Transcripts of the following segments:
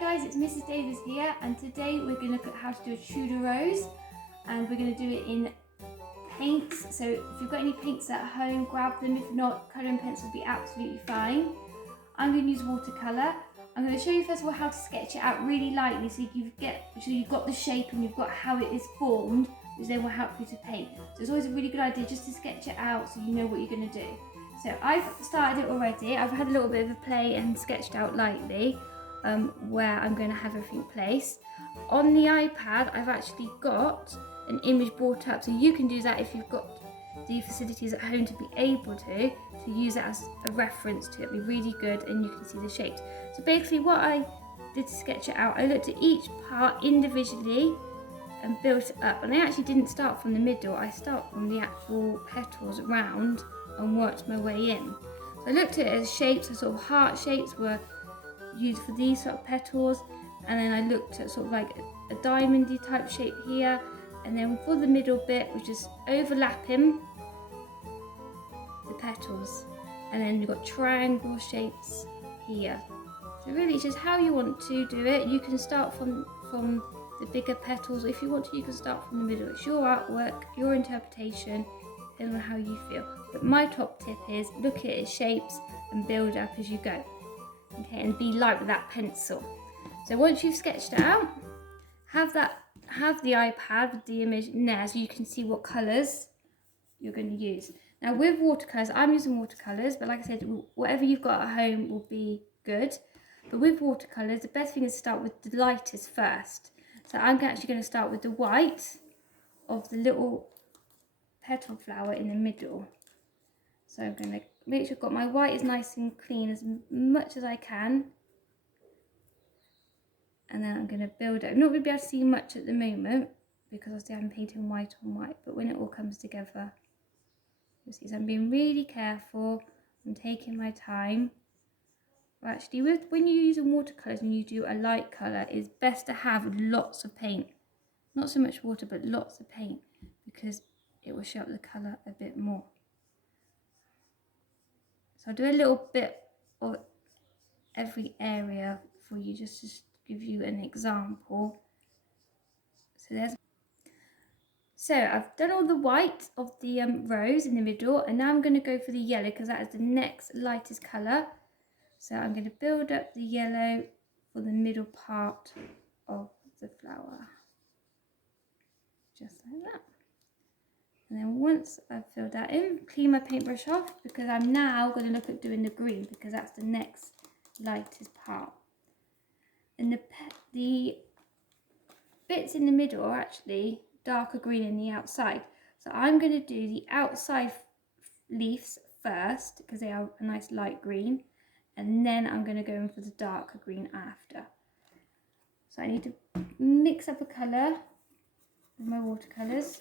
guys, it's Mrs. Davis here, and today we're going to look at how to do a Tudor Rose, and we're going to do it in paints. So if you've got any paints at home, grab them. If not, colouring pencil will be absolutely fine. I'm going to use watercolour. I'm going to show you first of all how to sketch it out really lightly so you've got the shape and you've got how it is formed, which then will help you to paint. So it's always a really good idea just to sketch it out so you know what you're going to do. So I've started it already. I've had a little bit of a play and sketched out lightly where I'm going to have everything placed. On the iPad, I've actually got an image brought up, so you can do that if you've got the facilities at home to be able to use that as a reference to it. It'll be really good and you can see the shapes. So basically what I did to sketch it out, I looked at each part individually and built it up. And I actually didn't start from the middle, I start from the actual petals around and worked my way in. So I looked at it as shapes, so sort of heart shapes were used for these sort of petals, and then I looked at sort of like a diamondy type shape here, and then for the middle bit we're just overlapping the petals, and then you've got triangle shapes here. So really it's just how you want to do it. You can start from the bigger petals, if you want to you can start from the middle. It's your artwork, your interpretation, depending on how you feel. But my top tip is look at its shapes and build up as you go. Okay, and be light with that pencil. So once you've sketched it out, have the iPad with the image in there so you can see what colours you're going to use. Now with watercolours, I'm using watercolours, but like I said, whatever you've got at home will be good. But with watercolours, the best thing is to start with the lightest first. So I'm actually going to start with the white of the little petal flower in the middle. So I'm going to make sure I've got my white is nice and clean as much as I can. And then I'm going to build it. I'm not going to be able to see much at the moment because obviously I'm painting white on white, but when it all comes together, you'll see. So I'm being really careful. I'm taking my time. Well, actually, when you're using watercolours and you do a light colour, it's best to have lots of paint. Not so much water, but lots of paint, because it will show up the colour a bit more. So I'll do a little bit of every area for you, just to give you an example. So I've done all the white of the rose in the middle, and now I'm going to go for the yellow because that is the next lightest colour. So I'm going to build up the yellow for the middle part of the flower, just like that. And then once I've filled that in, clean my paintbrush off because I'm now going to look at doing the green because that's the next lightest part. And the bits in the middle are actually darker green in the outside. So I'm going to do the outside leaves first because they are a nice light green, and then I'm going to go in for the darker green after. So I need to mix up a colour with my watercolours.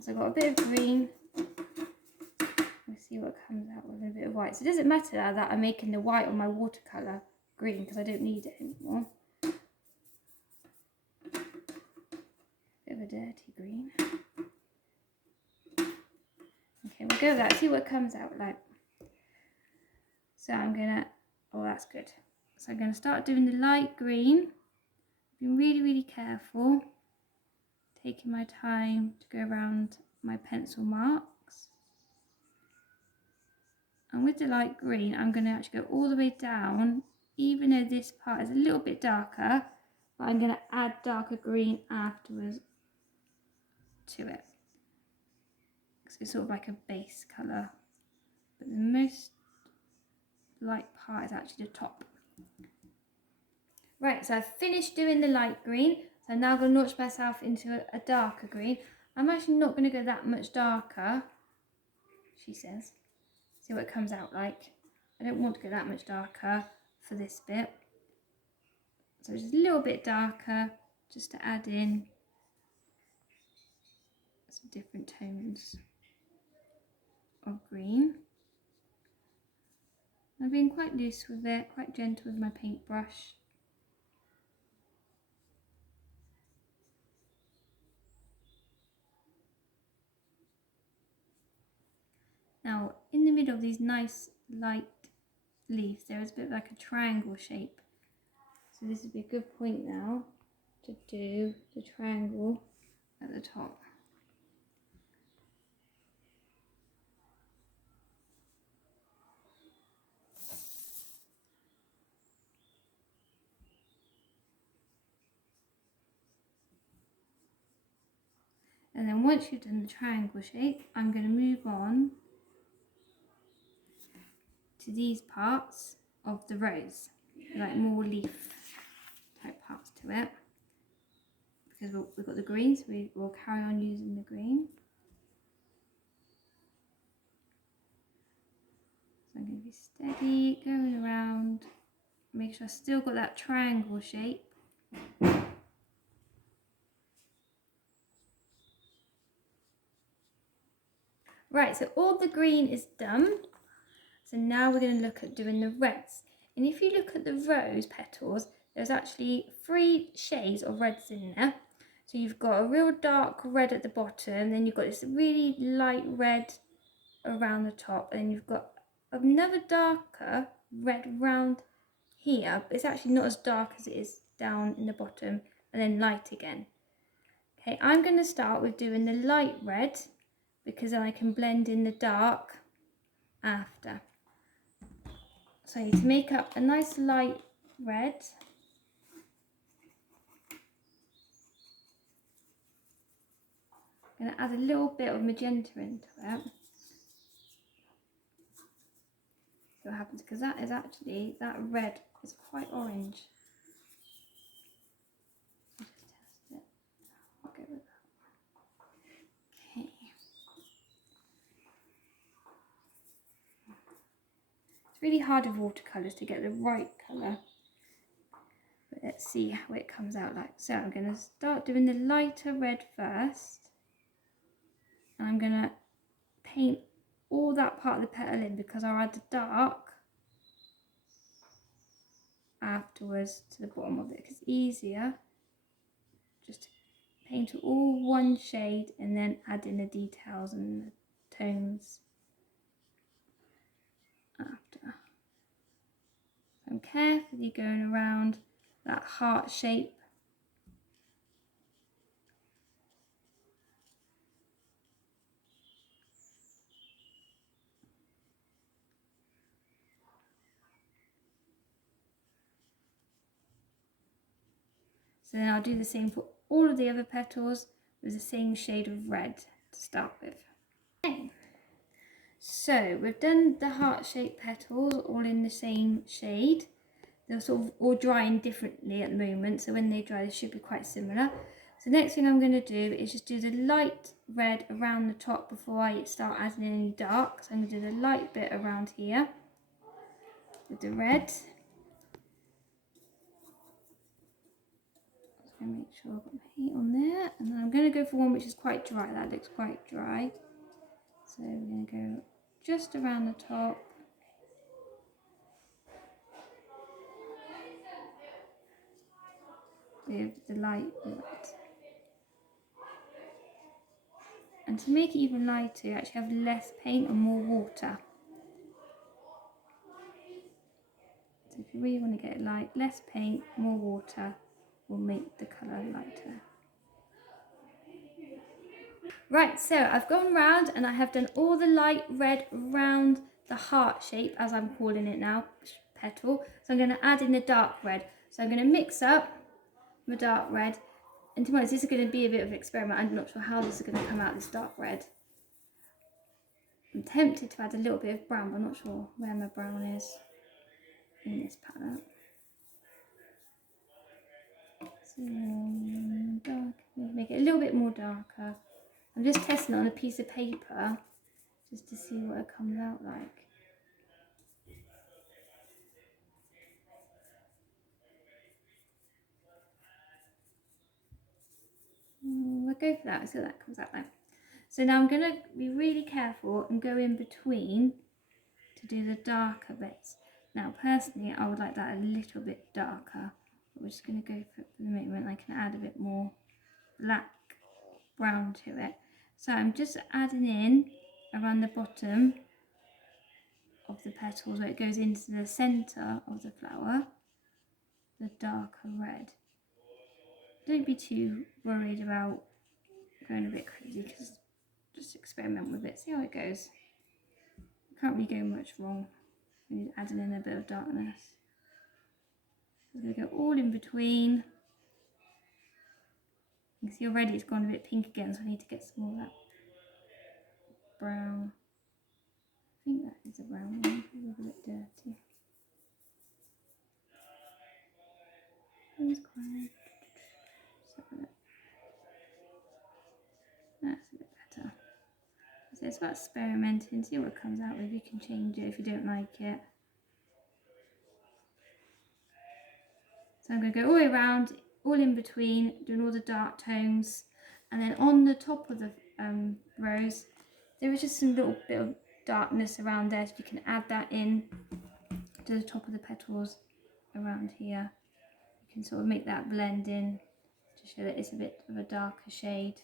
So I've got a bit of green. Let's see what comes out with a bit of white. So it doesn't matter that I'm making the white on my watercolour green because I don't need it anymore. Bit of a dirty green. Okay, we'll go with that. See what it comes out like. So I'm gonna, oh that's good. So I'm gonna start doing the light green. Be really, really careful. Taking my time to go around my pencil marks. And with the light green, I'm gonna actually go all the way down, even though this part is a little bit darker, but I'm gonna add darker green afterwards to it. So it's sort of like a base colour, but the most light part is actually the top. Right, so I've finished doing the light green, so I'm now going to launch myself into a darker green. I'm actually not going to go that much darker, she says. See what it comes out like. I don't want to go that much darker for this bit. So just a little bit darker, just to add in some different tones of green. I'm being quite loose with it, quite gentle with my paintbrush. Now, in the middle of these nice light leaves, there is a bit of like a triangle shape. So So this would be a good point now to do the triangle at the top. And then once you've done the triangle shape, I'm going to move on to these parts of the rose, like more leaf type parts to it, because we've got the green, so we will carry on using the green. So I'm going to be steady, going around, make sure I still got that triangle shape. Right, so all the green is done. So now we're going to look at doing the reds. And if you look at the rose petals, there's actually 3 shades of reds in there. So you've got a real dark red at the bottom, then you've got this really light red around the top, and then you've got another darker red round here, but it's actually not as dark as it is down in the bottom, and then light again. Okay, I'm going to start with doing the light red, because then I can blend in the dark after. So I need to make up a nice light red. I'm going to add a little bit of magenta into it. See what happens, because that is actually, that red is quite orange. I'll just test it. I'll go with that. Okay. It's really hard with watercolours to get the right colour. But let's see how it comes out like. So I'm going to start doing the lighter red first. And I'm going to paint all that part of the petal in, because I'll add the dark afterwards to the bottom of it, because it's easier just to paint all one shade and then add in the details and the tones after. I'm carefully going around that heart shape. So then I'll do the same for all of the other petals with the same shade of red to start with. Okay. So we've done the heart-shaped petals all in the same shade. They're sort of all drying differently at the moment, so when they dry they should be quite similar. So next thing I'm going to do is just do the light red around the top before I start adding any dark. So I'm going to do the light bit around here with the red. Just going to make sure I've got my heat on there, and then I'm going to go for one which is quite dry. That looks quite dry. So we're going to go just around the top. With the light red. And to make it even lighter, you actually have less paint and more water. So if you really want to get it light, less paint, more water will make the colour lighter. Right, so I've gone round and I have done all the light red around the heart shape, as I'm calling it now, petal. So I'm going to add in the dark red. So I'm going to mix up the dark red. And to be honest, this is going to be a bit of an experiment. I'm not sure how this is going to come out, this dark red. I'm tempted to add a little bit of brown, but I'm not sure where my brown is in this palette. So dark, make it a little bit more darker. I'm just testing it on a piece of paper just to see what it comes out like. We'll go for that and see what that comes out like. So now I'm going to be really careful and go in between to do the darker bits. Now personally I would like that a little bit darker, but we're just going to go for it for the moment. I can add a bit more black brown to it. So I'm just adding in around the bottom of the petals where it goes into the centre of the flower, the darker red. Don't be too worried about going a bit crazy, because just experiment with it, see how it goes. Can't really go much wrong when you're adding in a bit of darkness. I'm going to go all in between. You can see already it's gone a bit pink again, so I need to get some more of that brown. I think that is a brown one, a little bit dirty. That's quite. That's a bit better. So it's about experimenting, see what it comes out with. You can change it if you don't like it. So I'm going to go all the way around, all in between, doing all the dark tones. And then on the top of the rose, there is just some little bit of darkness around there, so you can add that in to the top of the petals around here. You can sort of make that blend in to show that it's a bit of a darker shade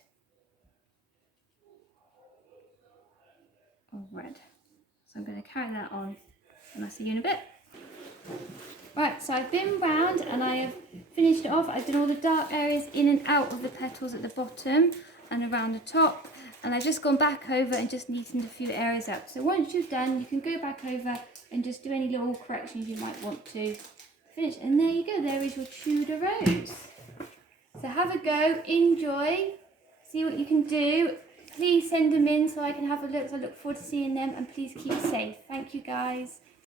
of red. So I'm going to carry that on and I'll see you in a bit. Right, so I've been round and I have finished it off. I've done all the dark areas in and out of the petals at the bottom and around the top, and I've just gone back over and just neatened a few areas up. So once you've done, you can go back over and just do any little corrections you might want to finish. And there you go, there is your Tudor Rose. So have a go, enjoy, see what you can do. Please send them in so I can have a look. So I look forward to seeing them, and please keep safe. Thank you guys.